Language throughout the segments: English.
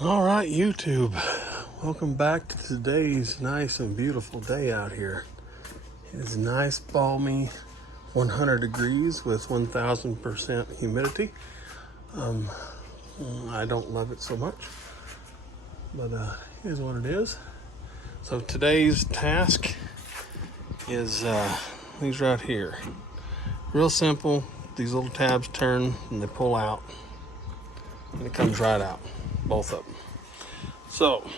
All right, YouTube, welcome back to today's nice and beautiful day out here. It's nice, balmy, 100 degrees with 1000% humidity. I don't love it so much, but here's what it is. So today's task is these right here. Real simple. These little tabs turn and they pull out, and it comes right out, both of them. So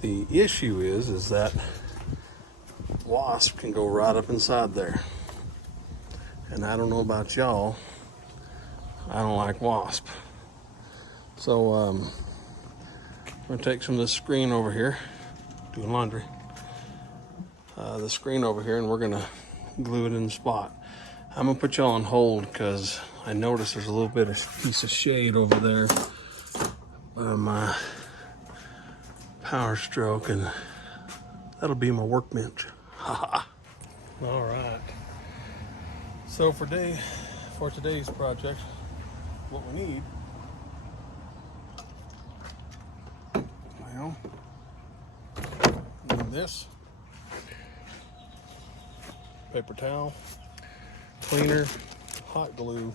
the issue is that wasp can go right up inside there, and I don't know about y'all, I don't like wasp. So I'm gonna take some of this screen over here, doing laundry, the screen over here, and we're gonna glue it in the spot. I'm gonna put y'all on hold because I noticed there's a little bit of piece of shade over there by my power stroke, and that'll be my workbench. All right. So for today's project, what we need, well, we need this paper towel, cleaner, hot glue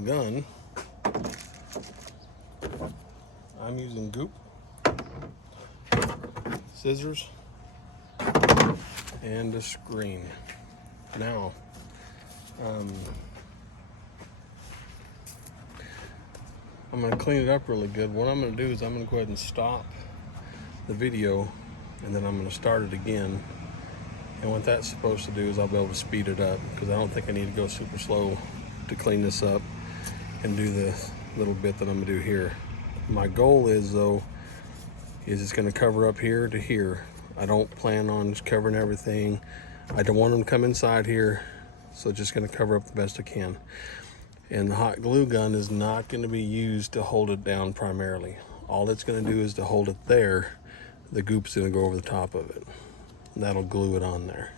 gun. I'm using goop, scissors, and a screen. Now, I'm going to clean it up really good. What I'm going to do is I'm going to go ahead and stop the video, and then I'm going to start it again. And what that's supposed to do is I'll be able to speed it up, because I don't think I need to go super slow to clean this up and do the little bit that I'm going to do here. My goal is, though, is it's going to cover up here to here. I don't plan on just covering everything. I don't want them to come inside here, so just going to cover up the best I can. And the hot glue gun is not going to be used to hold it down primarily. All it's going to do is to hold it there. The goop's going to go over the top of it, and that'll glue it on there.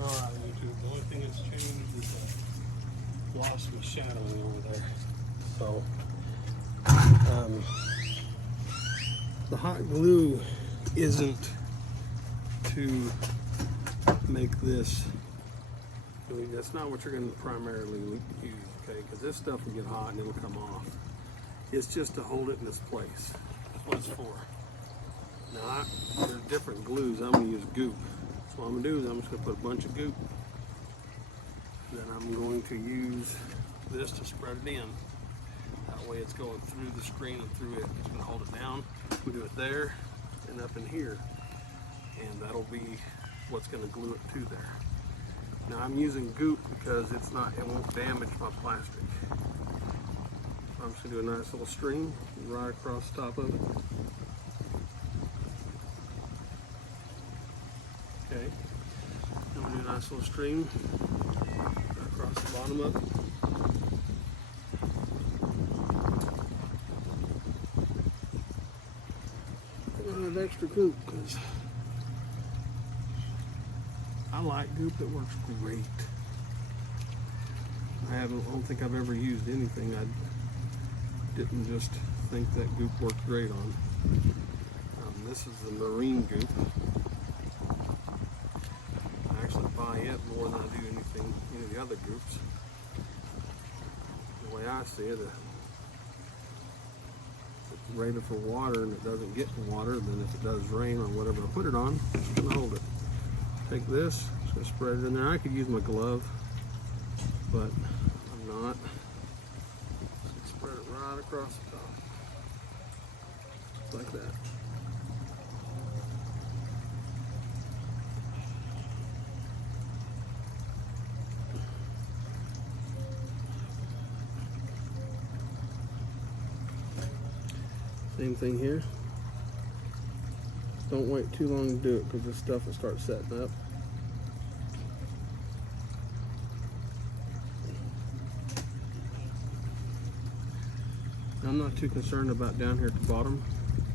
Alright, YouTube, the only thing that's changed is the wasp is shadowing over there. So, the hot glue isn't to make this. I mean, that's not what you're going to primarily use, okay? Because this stuff will get hot and it'll come off. It's just to hold it in its place. That's what it's for. Now, there's different glues. I'm going to use goop. So what I'm going to do is I'm just going to put a bunch of goop. Then I'm going to use this to spread it in. That way it's going through the screen and through it. It's going to hold it down. We do it there and up in here. And that'll be what's going to glue it to there. Now I'm using goop because it won't damage my plastic. So I'm just going to do a nice little stream right across the top of it. Okay. I'm going to do a nice little stream right across the bottom of it. Put on extra goop because I like goop that works great. I don't think I've ever used anything I didn't just think that goop worked great on. This is the marine goop. I actually buy it more than I do any of the other goops. The way I see it, if it's rated for water and it doesn't get to water, then if it does rain or whatever I put it on, it's going to hold it. Take this, just gonna spread it in there. I could use my glove, but I'm not. Just spread it right across the top, just like that. Same thing here. Don't wait too long to do it because this stuff will start setting up. I'm not too concerned about down here at the bottom,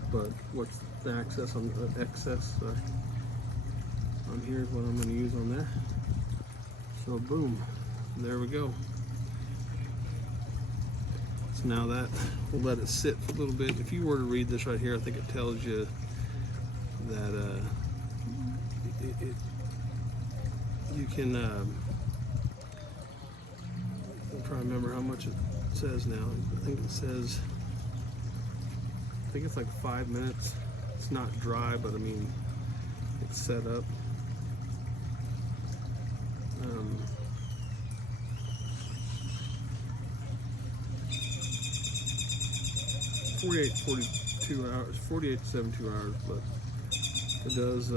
but what's the excess on here is what I'm going to use on there. So boom, there we go. So now that we'll let it sit for a little bit. If you were to read this right here, I think it tells you that you can I'm trying to remember how much it says now. I think it's like 5 minutes. It's not dry, but I mean it's set up. 48 to 72 hours, but it does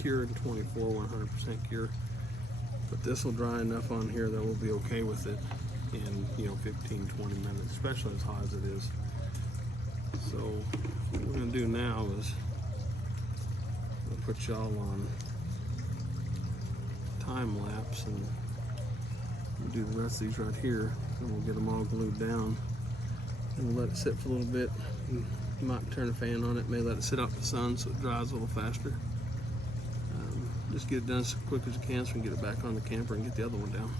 cure in 24, 100% cure. But this will dry enough on here that we'll be okay with it in 15, 20 minutes, especially as hot as it is. So what we're going to do now is I'll put y'all on time lapse and we'll do the rest of these right here, and we'll get them all glued down. And we'll let it sit for a little bit. You might turn a fan on it, may let it sit out in the sun so it dries a little faster. Just get it done as quick as you can so we can get it back on the camper and get the other one down.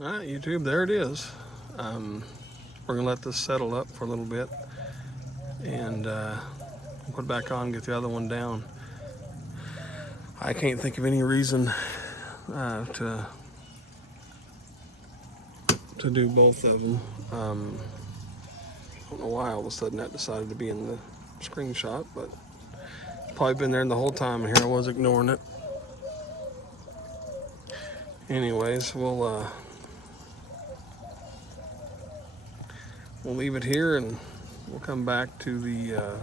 All right, YouTube, there it is. We're gonna let this settle up for a little bit and put it back on, get the other one down. I can't think of any reason to do both of them. I don't know why all of a sudden that decided to be in the screenshot, but it's probably been there the whole time, and here I was ignoring it. Anyways, we'll we'll leave it here and we'll come back to the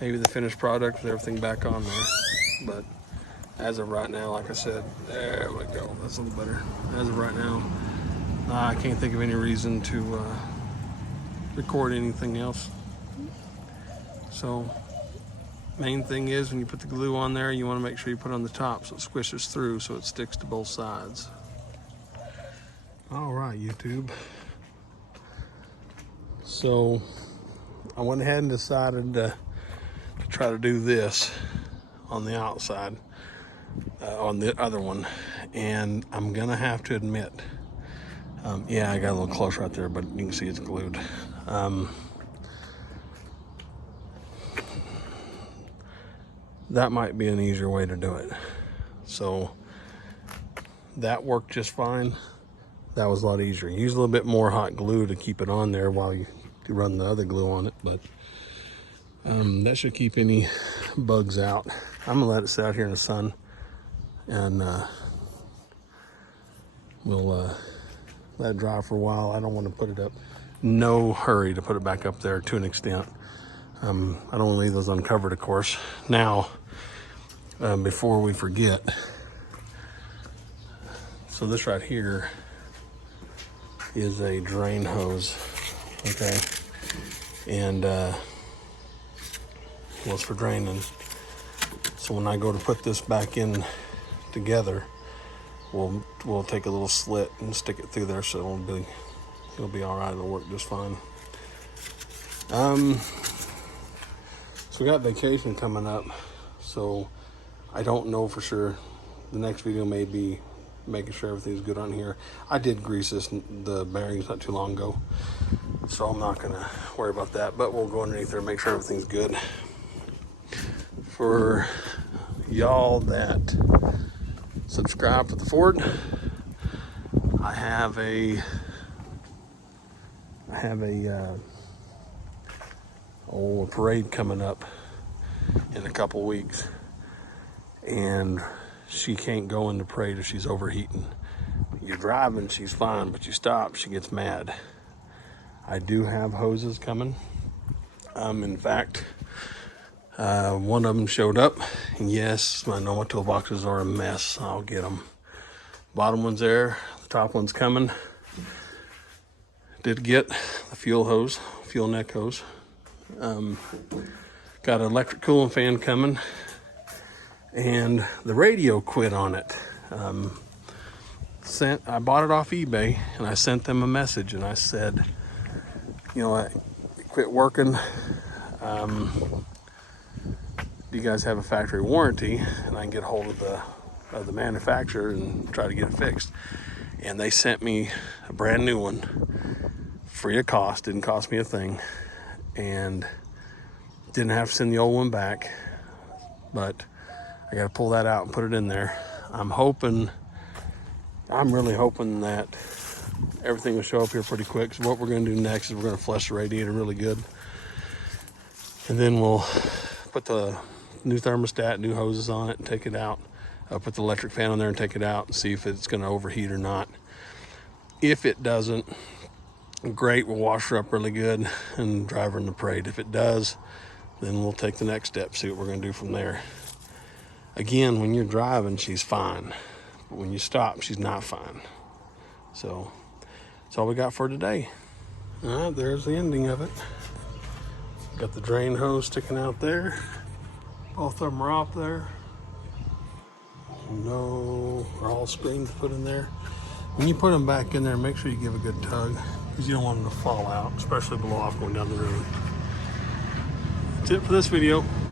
maybe the finished product with everything back on there. But as of right now, like I said, there we go, that's a little better. As of right now, I can't think of any reason to record anything else. So main thing is, when you put the glue on there, you want to make sure you put it on the top so it squishes through so it sticks to both sides. All right, YouTube. So I went ahead and decided to try to do this on the outside, on the other one, and I'm gonna have to admit, yeah, I got a little close right there, but you can see it's glued. That might be an easier way to do it. So that worked just fine. That was a lot easier. Use a little bit more hot glue to keep it on there while you run the other glue on it, but that should keep any bugs out. I'm gonna let it sit out here in the sun, and we'll let it dry for a while. I don't want to put it up. No hurry to put it back up there to an extent. I don't want to leave those uncovered, of course. Now, before we forget, so this right here is a drain hose, okay? And well, it's for draining. So when I go to put this back in together, we'll take a little slit and stick it through there, so it'll be all right. It'll work just fine. So we got vacation coming up, so I don't know for sure. The next video may be making sure everything's good on here. I did grease the bearings not too long ago, so I'm not gonna worry about that, but we'll go underneath there and make sure everything's good. For y'all that subscribe for the Ford, I have a parade coming up in a couple weeks, and she can't go in the parade if she's overheating. You're driving, she's fine, but you stop, she gets mad. I do have hoses coming. In fact, one of them showed up, and yes, I know my toolboxes are a mess. I'll get them. Bottom one's there, the top one's coming. Did get the fuel neck hose. Got an electric cooling fan coming, and the radio quit on it. I bought it off eBay, and I sent them a message, and I said, you know what, it quit working. Do you guys have a factory warranty? And I can get a hold of the manufacturer and try to get it fixed. And they sent me a brand new one, free of cost, didn't cost me a thing, and didn't have to send the old one back. But I got to pull that out and put it in there. I'm really hoping that everything will show up here pretty quick. So what we're going to do next is we're going to flush the radiator really good, and then we'll put the new thermostat, new hoses on it, and take it out. I'll put the electric fan on there and take it out and see if it's going to overheat or not. If it doesn't, great, we'll wash her up really good and drive her in the parade. If it does, then we'll take the next step, see what we're going to do from there. Again, when you're driving, she's fine, but when you stop, she's not fine. So that's all we got for today. All right, there's the ending of it. Got the drain hose sticking out there. Both of them are off there. No, are all springs put in there. When you put them back in there, make sure you give a good tug, because you don't want them to fall out, especially blow off going down the road. That's it for this video.